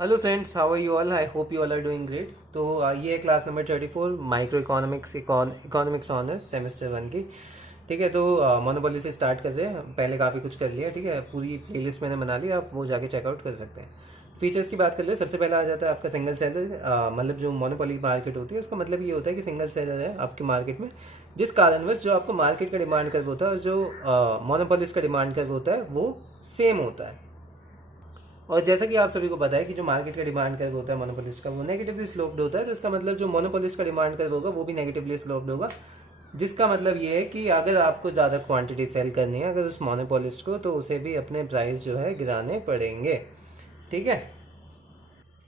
Hello friends, how are you all? I hope you all are doing great. तो ये है class number 34 micro economics economics honours semester 1 की। ठीक है, तो मोनोपोली से स्टार्ट कर रहे हैं। पहले काफ़ी कुछ कर लिया, ठीक है, पूरी प्लेलिस्ट मैंने बना ली, आप वो जाके चेकआउट कर सकते हैं। फीचर्स की बात कर ले, सबसे पहले आ जाता है आपका सिंगल सेलर। मतलब जो मोनोपोली मार्केट होती है उसका मतलब ये होता है कि सिंगल सेलर है आपकी मार्केट में, जिस कारणवश जो आपको मार्केट का डिमांड कर्व होता है और जो मोनोपोलिस्ट का डिमांड कर्व होता है वो सेम होता है। और जैसा कि आप सभी को पता है कि जो मार्केट का डिमांड कर्व होता है मोनोपोलिस्ट का, वो नेगेटिवली स्लोप्ड होता है। तो इसका मतलब जो मोनोपोलिस्ट का डिमांड कर्व होगा वो भी नेगेटिवली स्लोप्ड होगा, जिसका मतलब ये है कि अगर आपको ज़्यादा क्वांटिटी सेल करनी है अगर उस मोनोपोलिस्ट को, तो उसे भी अपने प्राइस जो है गिराने पड़ेंगे। ठीक है।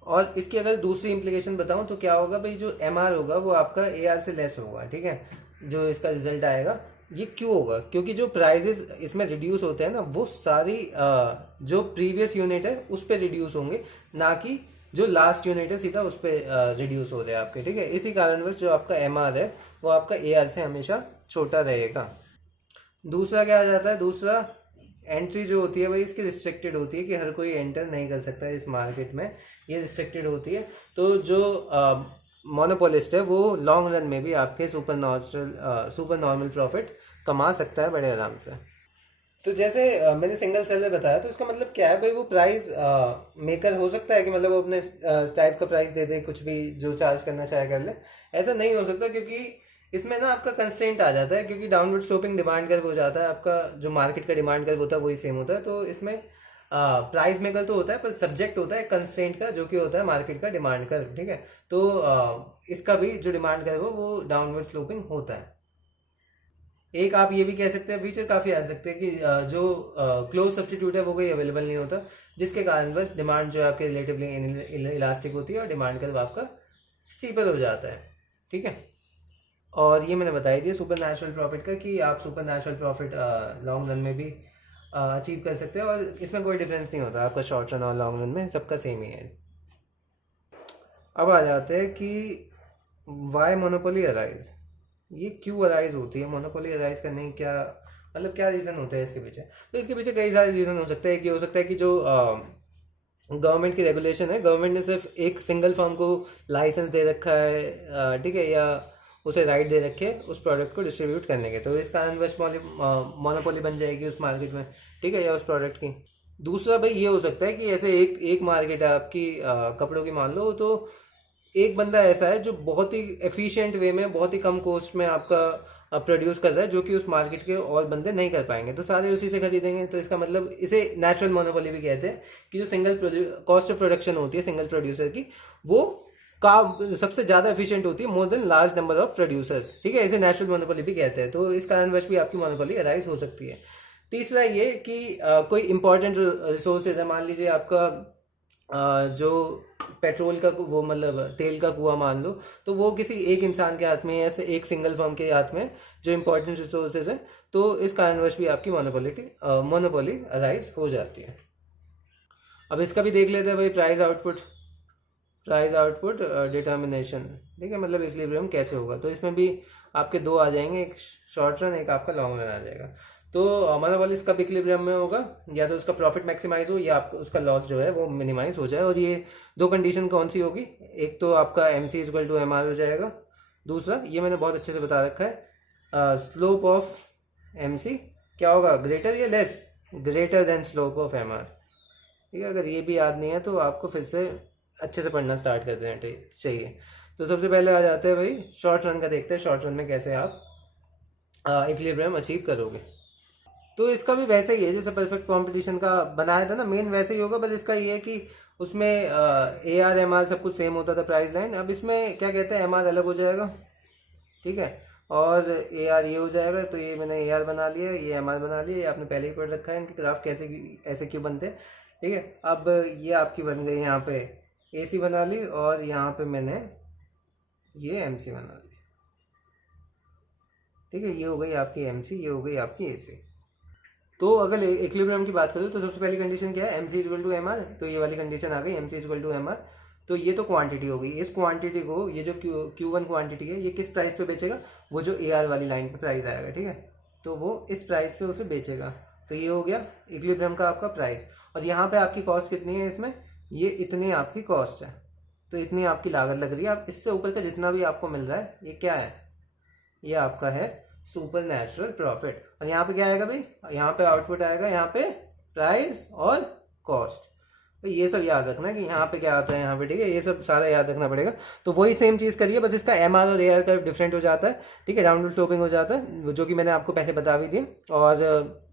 और इसकी अगर दूसरी इम्प्लीकेशन बताऊं तो क्या होगा भाई, जो एम आर होगा वो आपका ए आर से लेस होगा। ठीक है, जो इसका रिजल्ट आएगा ये क्यों होगा, क्योंकि जो प्राइजेस इसमें रिड्यूस होते हैं ना, वो सारी जो प्रीवियस यूनिट है उस पर रिड्यूस होंगे, ना कि जो लास्ट यूनिट है सीधा उस पर रिड्यूस हो रहे हैं आपके। ठीक है, इसी कारणवश जो आपका एम आर है वो आपका ए आर से हमेशा छोटा रहेगा। दूसरा क्या आ जाता है, दूसरा एंट्री जो होती है वही इसकी रिस्ट्रिक्टेड होती है कि हर कोई एंटर नहीं कर सकता है इस मार्केट में, ये रिस्ट्रिक्टेड होती है। तो जो मोनोपोलिस्ट है वो लॉन्ग रन में भी आपके सुपर नॉर्मल प्रॉफिट कमा सकता है बड़े आराम से। तो जैसे मैंने सिंगल सेलर बताया, तो इसका मतलब क्या है भाई, वो प्राइस मेकर हो सकता है कि मतलब वो अपने टाइप का प्राइस दे दे, कुछ भी जो चार्ज करना चाहे कर ले। ऐसा नहीं हो सकता, क्योंकि इसमें ना आपका कंस्ट्रेंट आ जाता है, क्योंकि डाउनवर्ड स्लोपिंग डिमांड कर्व हो जाता है आपका। जो मार्केट का डिमांड कर्व होता है वही सेम होता है, तो इसमें प्राइस मेकर तो होता है पर सब्जेक्ट होता है कंस्ट्रेंट का, जो कि होता है मार्केट का डिमांड कर्व। ठीक है, तो इसका भी जो डिमांड कर्व हो वो डाउनवर्ड स्लोपिंग होता है। एक आप ये भी कह सकते हैं, फीचर काफ़ी आ सकते हैं कि जो क्लोज सब्सटीट्यूट है वो कोई अवेलेबल नहीं होता, जिसके कारण बस डिमांड जो है आपके रिलेटिवली इलास्टिक होती है और डिमांड कर्व आपका स्टीपर हो जाता है। ठीक है, और ये मैंने बताई दिया सुपर नेचुरल प्रॉफिट का, कि आप super natural profit long run में भी अचीव कर सकते हैं, और इसमें कोई डिफरेंस नहीं होता आपका शॉर्ट रन और लॉन्ग रन में, सबका सेम ही है। अब आ जाते हैं कि वाई मोनोपोली अराइज, ये क्यों अराइज होती है, मोनोपोली अराइज करने की क्या मतलब, क्या रीज़न होता है इसके पीछे। तो इसके पीछे कई सारे रीज़न हो सकते हैं। कि हो सकता है कि जो गवर्नमेंट की रेगुलेशन है, गवर्नमेंट ने सिर्फ एक सिंगल फर्म को लाइसेंस दे रखा है, ठीक है, या उसे राइट दे रखे उस प्रोडक्ट को डिस्ट्रीब्यूट करने के, तो इस कारणवश मोनोपोली बन जाएगी उस मार्केट में। ठीक है, या उस प्रोडक्ट की। दूसरा भाई ये हो सकता है कि ऐसे एक एक मार्केट है आपकी कपड़ों की मान लो, तो एक बंदा ऐसा है जो बहुत ही एफिशिएंट वे में बहुत ही कम कॉस्ट में आपका प्रोड्यूस कर रहा है, जो कि उस मार्केट के और बंदे नहीं कर पाएंगे, तो सारे उसी से खरीदेंगे। तो इसका मतलब इसे नेचुरल मोनोपोली भी कहते हैं, कि जो सिंगल कॉस्ट ऑफ प्रोडक्शन होती है सिंगल प्रोड्यूसर की, वो का सबसे ज़्यादा एफिशिएंट होती है more than large number of producers. ठीक है, इसे नेचुरल मोनोपोली भी कहते हैं, तो इस कारणवश भी आपकी मोनोपोली अराइज हो सकती है। तीसरा ये कि कोई इंपॉर्टेंट रिसोर्सेज है, मान लीजिए आपका जो पेट्रोल का वो मतलब तेल का कुआं मान लो, तो वो किसी एक इंसान के हाथ में, ऐसे एक सिंगल फर्म के हाथ में जो इंपॉर्टेंट रिसोर्सेज है, तो इस कारणवश भी आपकी मोनोपोली अराइज हो जाती है। अब इसका भी देख लेते हैं भाई, प्राइस आउटपुट डिटर्मिनेशन। ठीक है, मतलब इक्विलिब्रियम कैसे होगा, तो इसमें भी आपके दो आ जाएंगे, एक शॉर्ट रन एक आपका लॉन्ग रन आ जाएगा। तो मोनोपोली कब इक्विलिब्रियम में होगा, या तो उसका प्रॉफिट मैक्सिमाइज हो या आपका उसका लॉस जो है वो मिनिमाइज हो जाए। और ये दो कंडीशन कौन सी होगी, एक तो आपका M C is equal to M R हो जाएगा, दूसरा ये मैंने बहुत अच्छे से बता रखा है, स्लोप ऑफ एम सी क्या होगा, ग्रेटर या less, greater than slope of M R. ठीक है, अगर ये भी याद नहीं है तो आपको फिर से अच्छे से पढ़ना स्टार्ट कर देना चाहिए। तो सबसे पहले आ जाते हैं भाई शॉर्ट रन का, देखते हैं शॉर्ट रन में कैसे आप इक्विलिब्रियम अचीव करोगे। तो इसका भी वैसे ही है जैसे परफेक्ट कंपटीशन का बनाया था ना, मेन वैसे ही होगा, बस इसका ये है कि उसमें ए आर एम आर सब कुछ सेम होता था प्राइस लाइन। अब इसमें क्या कहते हैं, एम आर अलग हो जाएगा, ठीक है, और ए आर ये हो जाएगा। तो ये मैंने ए आर बना लिया, ये एम आर बना लिया, ये आपने पहले ही पढ़ रखा है, इनके ग्राफ कैसे ऐसे क्यों बनते हैं। ठीक है, अब ये आपकी बन गई यहाँ पे ए सी बना ली, और यहाँ पे मैंने ये एम सी बना ली। ठीक है, ये हो गई आपकी एम सी, ये हो गई आपकी ए सी। तो अगर इक्विलिब्रियम की बात करूँ तो सबसे पहली कंडीशन क्या है, M C is equal to M R. तो ये वाली कंडीशन आ गई, M C is equal to M R. तो ये तो क्वांटिटी हो गई, इस क्वांटिटी को, ये जो क्यू वन क्वांटिटी है, ये किस प्राइस पे बेचेगा, वो जो ए आर वाली लाइन पे प्राइस आएगा। ठीक है, तो वो इस प्राइस पे उसे बेचेगा। तो ये हो गया इक्विलिब्रियम का आपका प्राइस। और यहाँ पे आपकी कॉस्ट कितनी है इसमें, ये इतनी आपकी कॉस्ट है, तो इतनी आपकी लागत लग रही है। आप इससे ऊपर का जितना भी आपको मिल रहा है ये क्या है, ये आपका है सुपर नेचुरल प्रॉफिट। और यहाँ पे क्या आएगा भाई, यहाँ पे आउटपुट आएगा, यहाँ पे प्राइस और कॉस्ट। तो ये सब याद रखना है कि यहाँ पे क्या आता है यहाँ पे, ठीक है, ये सब सारा याद रखना पड़ेगा। तो वही सेम चीज़ करिए, बस इसका एम आर और ए आर कर्व डिफरेंट हो जाता है, ठीक है, डाउनवर्ड स्लोपिंग हो जाता है, जो कि मैंने आपको पहले बता भी दी। और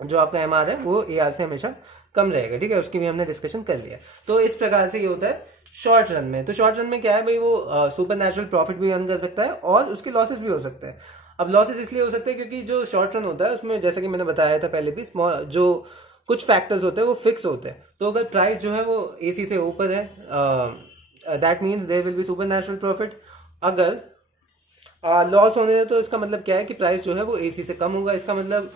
जो आपका एम आर है वो ए आर से हमेशा कम रहेगा, ठीक है, उसकी भी हमने डिस्कशन कर लिया। तो इस प्रकार से ये होता है शॉर्ट रन में। तो शॉर्ट रन में क्या है भाई, वो सुपर नेचुरल प्रॉफिट भी अर्न कर सकता है और उसके लॉसेस भी हो सकते हैं। अब लॉसेस इसलिए हो सकते हैं क्योंकि जो शॉर्ट रन होता है उसमें जैसे कि मैंने बताया था पहले भी, जो कुछ फैक्टर्स होते हैं वो फिक्स होते हैं। तो अगर प्राइस जो है वो एसी से ऊपर है, that means there will be super natural profit. अगर लॉस होने दे तो इसका मतलब क्या है कि प्राइस जो है वो एसी से कम होगा। इसका मतलब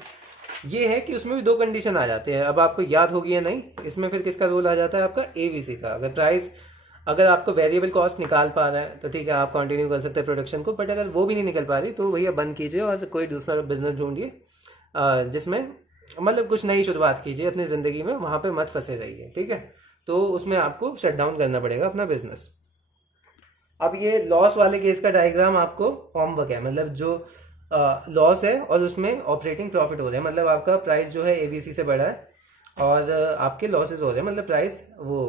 ये है कि उसमें भी दो कंडीशन आ जाती है। अब आपको याद होगी या नहीं, इसमें फिर किसका रोल आ जाता है, आपका एवीसी का। अगर प्राइस, अगर आपको वेरिएबल कॉस्ट निकाल पा रहा है तो ठीक है, आप कंटिन्यू कर सकते हैं प्रोडक्शन को, बट अगर वो भी नहीं निकल पा रही तो भैया बंद कीजिए और कोई दूसरा बिजनेस ढूंढिए, जिसमें मतलब कुछ नई शुरुआत कीजिए अपनी ज़िंदगी में, वहाँ पे मत फंसे रहिए, ठीक है। तो उसमें आपको शट डाउन करना पड़ेगा अपना बिजनेस। अब ये लॉस वाले केस का डायग्राम आपको होमवर्क है, मतलब जो लॉस है और उसमें ऑपरेटिंग प्रॉफिट हो रहा है, मतलब आपका प्राइस जो है एबीसी से बढ़ा है और आपके लॉसेस हो रहे हैं, मतलब प्राइस वो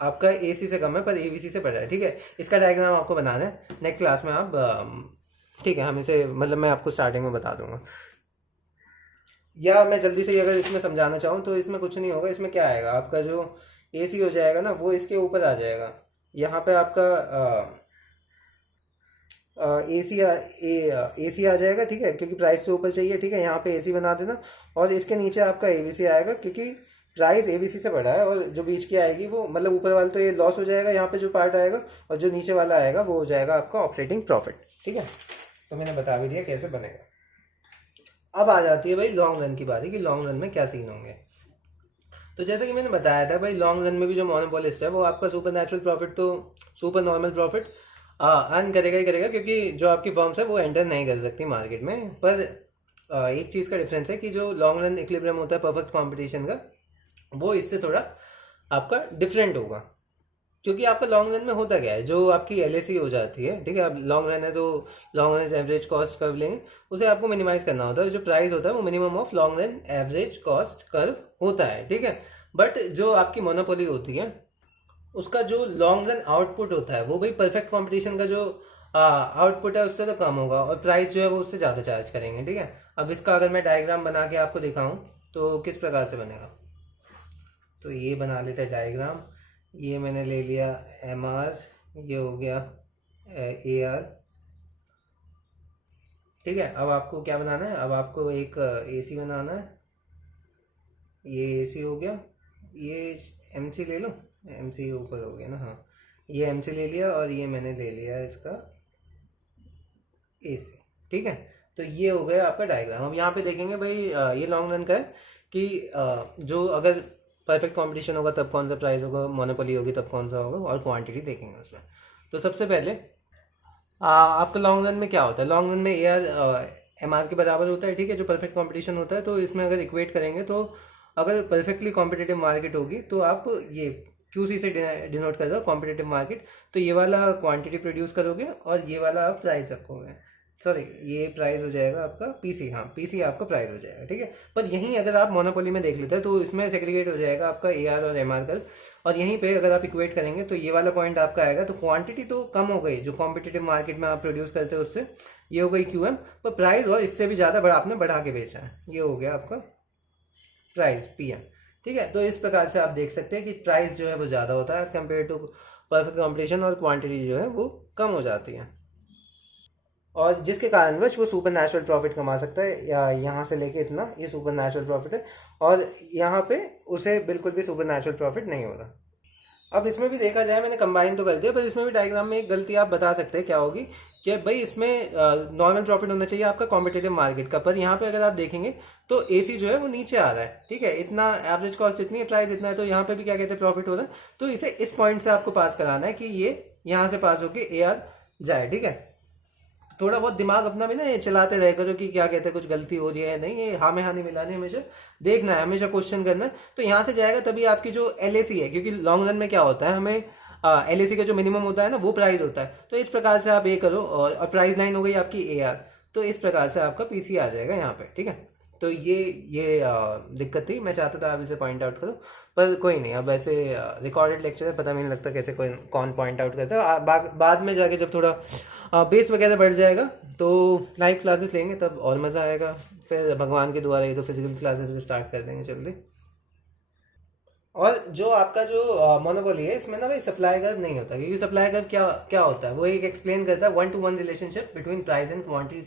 आपका एसी से कम है पर एबीसी से बढ़ा है, ठीक है। इसका डायग्राम आपको बनाना है, नेक्स्ट क्लास में आप ठीक है, हम इसे मतलब मैं आपको स्टार्टिंग में बता दूंगा, या मैं जल्दी से अगर इसमें समझाना चाहूँ तो इसमें कुछ नहीं होगा। इसमें क्या आएगा, आपका जो एसी हो जाएगा ना वो इसके ऊपर आ जाएगा, यहाँ पे आपका एसी एसी आ जाएगा, ठीक है, क्योंकि प्राइस से ऊपर चाहिए, ठीक है, यहाँ पे एसी बना देना। और इसके नीचे आपका एबीसी आएगा क्योंकि प्राइस एबीसी से बढ़ा है, और जो बीच की आएगी वो मतलब ऊपर वाला तो ये लॉस हो जाएगा यहाँ पे जो पार्ट आएगा, और जो नीचे वाला आएगा वो हो जाएगा आपका ऑपरेटिंग प्रॉफिट, ठीक है। तो मैंने बता भी दिया कैसे बनेगा। अब आ जाती है भाई लॉन्ग रन की बारी कि लॉन्ग रन में क्या सीन होंगे। तो जैसे कि मैंने बताया था भाई, लॉन्ग रन में भी जो मोनोपोलिस्ट है वो आपका सुपर नेचुरल प्रॉफिट, तो सुपर नॉर्मल प्रॉफिट अर्न करेगा ही करेगा, क्योंकि जो आपकी फर्म्स है वो एंटर नहीं कर सकती मार्केट में। पर एक चीज़ का डिफरेंस है कि जो लॉन्ग रन इक्विलिब्रियम होता है परफेक्ट कंपटीशन का, वो इससे थोड़ा आपका डिफरेंट होगा। क्योंकि आपका लॉन्ग रन में होता क्या है, जो आपकी एलएसी हो जाती है, ठीक है, अब लॉन्ग रन है तो long run average cost curve लेंगे, उसे आपको मिनिमाइज करना होता है। जो प्राइस होता है वो minimum of long run average cost curve होता है, ठीक है। बट जो आपकी मोनोपोली होती है उसका जो लॉन्ग रन आउटपुट होता है वो भाई परफेक्ट कॉम्पिटिशन का जो आउटपुट है उससे तो कम होगा, और प्राइस जो है वो उससे ज़्यादा चार्ज करेंगे, ठीक है। अब इसका अगर मैं डायग्राम बना के आपको दिखाऊं तो किस प्रकार से बनेगा, तो ये बना लेते हैं डायग्राम। ये मैंने ले लिया एम आर, ये हो गया ए आर, ठीक है। अब आपको क्या बनाना है, अब आपको एक एसी बनाना है, ये एसी हो गया, ये एमसी ले लो, एमसी ऊपर हो गया ना, हाँ, ये एमसी ले लिया और ये मैंने ले लिया इसका एसी, ठीक है। तो ये हो गया आपका डायग्राम। अब यहाँ पे देखेंगे भाई ये लॉन्ग रन का है कि जो अगर परफेक्ट कंपटीशन होगा तब कौन सा प्राइस होगा, मोनोपोली होगी तब कौन सा होगा, और क्वांटिटी देखेंगे उसमें। तो सबसे पहले आपका लॉन्ग रन में क्या होता है, लॉन्ग रन में ए आर एम आर के बराबर होता है, ठीक है, जो परफेक्ट कंपटीशन होता है। तो इसमें अगर इक्वेट करेंगे तो अगर परफेक्टली कॉम्पिटिटिव मार्केट होगी तो आप ये क्यूसी से डिनोट कर दो कॉम्पिटिटिव मार्केट, तो ये वाला क्वांटिटी प्रोड्यूस करोगे और ये वाला आप प्राइस रखोगे, सॉरी ये प्राइस हो जाएगा आपका पीसी, हाँ पीसी आपका प्राइस हो जाएगा, ठीक है। पर यहीं अगर आप मोनोपोली में देख लेते हैं तो इसमें सेग्रीगेट हो जाएगा आपका ए आर और एम आर कर, और यहीं पे अगर आप इक्वेट करेंगे तो ये वाला पॉइंट आपका आएगा। तो क्वांटिटी तो कम हो गई जो कॉम्पिटिटिव मार्केट में आप प्रोड्यूस करते हो उससे, ये हो गई क्यू एम, पर प्राइस और इससे भी ज़्यादा बड़ा आपने बढ़ा के बेचा है, ये हो गया आपका प्राइस पी एम, ठीक है। तो इस प्रकार से आप देख सकते हैं कि प्राइस जो है वो ज़्यादा होता है as compare to perfect competition, और क्वांटिटी जो है वो कम हो जाती है, और जिसके कारणवश वो सुपर नेचुरल प्रॉफिट कमा सकता है। या यहाँ से लेके इतना ये सुपर नेचुरल प्रॉफिट है, और यहाँ पे उसे बिल्कुल भी सुपर नेचुरल प्रॉफिट नहीं हो रहा। अब इसमें भी देखा जाए, मैंने कंबाइन तो कर दिया, पर इसमें भी डायग्राम में एक गलती आप बता सकते हैं क्या होगी, कि भाई इसमें नॉर्मल प्रॉफिट होना चाहिए आपका कॉम्पिटिटिव मार्केट का, पर यहाँ पे अगर आप देखेंगे तो एसी जो है वो नीचे आ रहा है, ठीक है, इतना एवरेज कॉस्ट इतनी है, प्राइस इतना है, तो यहाँ पे भी क्या कहते हैं प्रॉफिट हो रहा है। तो इसे इस पॉइंट से आपको पास कराना है कि ये यहाँ से पास होके ए आर जाए, ठीक है। थोड़ा बहुत दिमाग अपना भी ना ये चलाते रहे करो कि क्या कहते हैं, कुछ गलती हो रही है नहीं, ये हाँ में हाँ नहीं मिलानी, हमेशा देखना है, हमेशा क्वेश्चन करना है। तो यहाँ से जाएगा तभी आपकी जो एलएसी है, क्योंकि लॉन्ग रन में क्या होता है, हमें एलएसी का जो मिनिमम होता है ना वो प्राइस होता है। तो इस प्रकार से आप ये करो, और प्राइस लाइन हो गई आपकी एआर। तो इस प्रकार से आपका पीसी आ जाएगा यहाँ पे, ठीक है। तो ये दिक्कत थी, मैं चाहता था आप इसे पॉइंट आउट करो, पर कोई नहीं। अब ऐसे रिकॉर्डेड लेक्चर है, पता भी नहीं लगता कैसे कोई कौन पॉइंट आउट करता है। बाद में जाके जब थोड़ा बेस वगैरह बढ़ जाएगा तो लाइव क्लासेस लेंगे, तब और मज़ा आएगा। फिर भगवान के द्वारा ये तो फिजिकल क्लासेस भी स्टार्ट कर देंगे जल्दी। और जो आपका जो मोनोपोली है, इसमें ना भाई सप्लाई कर्व नहीं होता, क्योंकि सप्लाई कर्व क्या क्या होता है वो एक एक्सप्लेन करता है 1-to-1 relationship between price and quantity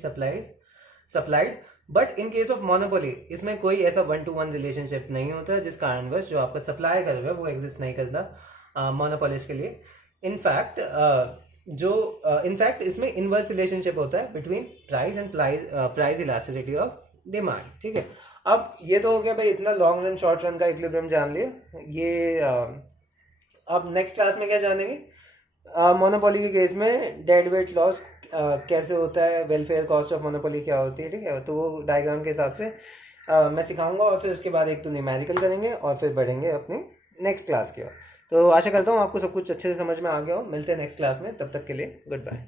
supplied. But in case of monopoly इसमें कोई ऐसा 1-to-1 रिलेशनशिप नहीं होता, जिस कारणवश जो आपका सप्लाई कर्व है वो एग्जिस्ट नहीं करता मोनोपोलिस के लिए। इनफैक्ट इनफैक्ट इसमें इनवर्स रिलेशनशिप होता है between price and price elasticity of demand, ठीक है। अब ये तो हो गया भाई, इतना लॉन्ग रन शॉर्ट रन का इक्विलिब्रियम जान लिया ये। अब नेक्स्ट क्लास में क्या जानेंगे, मोनोपोली के केस में डेड वेट लॉस कैसे होता है, वेलफेयर कॉस्ट ऑफ मोनोपोली क्या होती है, ठीक है। तो वो डायग्राम के हिसाब से मैं सिखाऊंगा, और फिर उसके बाद एक तो न्यूमेरिकल करेंगे, और फिर बढ़ेंगे अपनी नेक्स्ट क्लास की ओर। तो आशा करता हूँ आपको सब कुछ अच्छे से समझ में आ गया हो। मिलते हैं नेक्स्ट क्लास में, तब तक के लिए गुड बाय।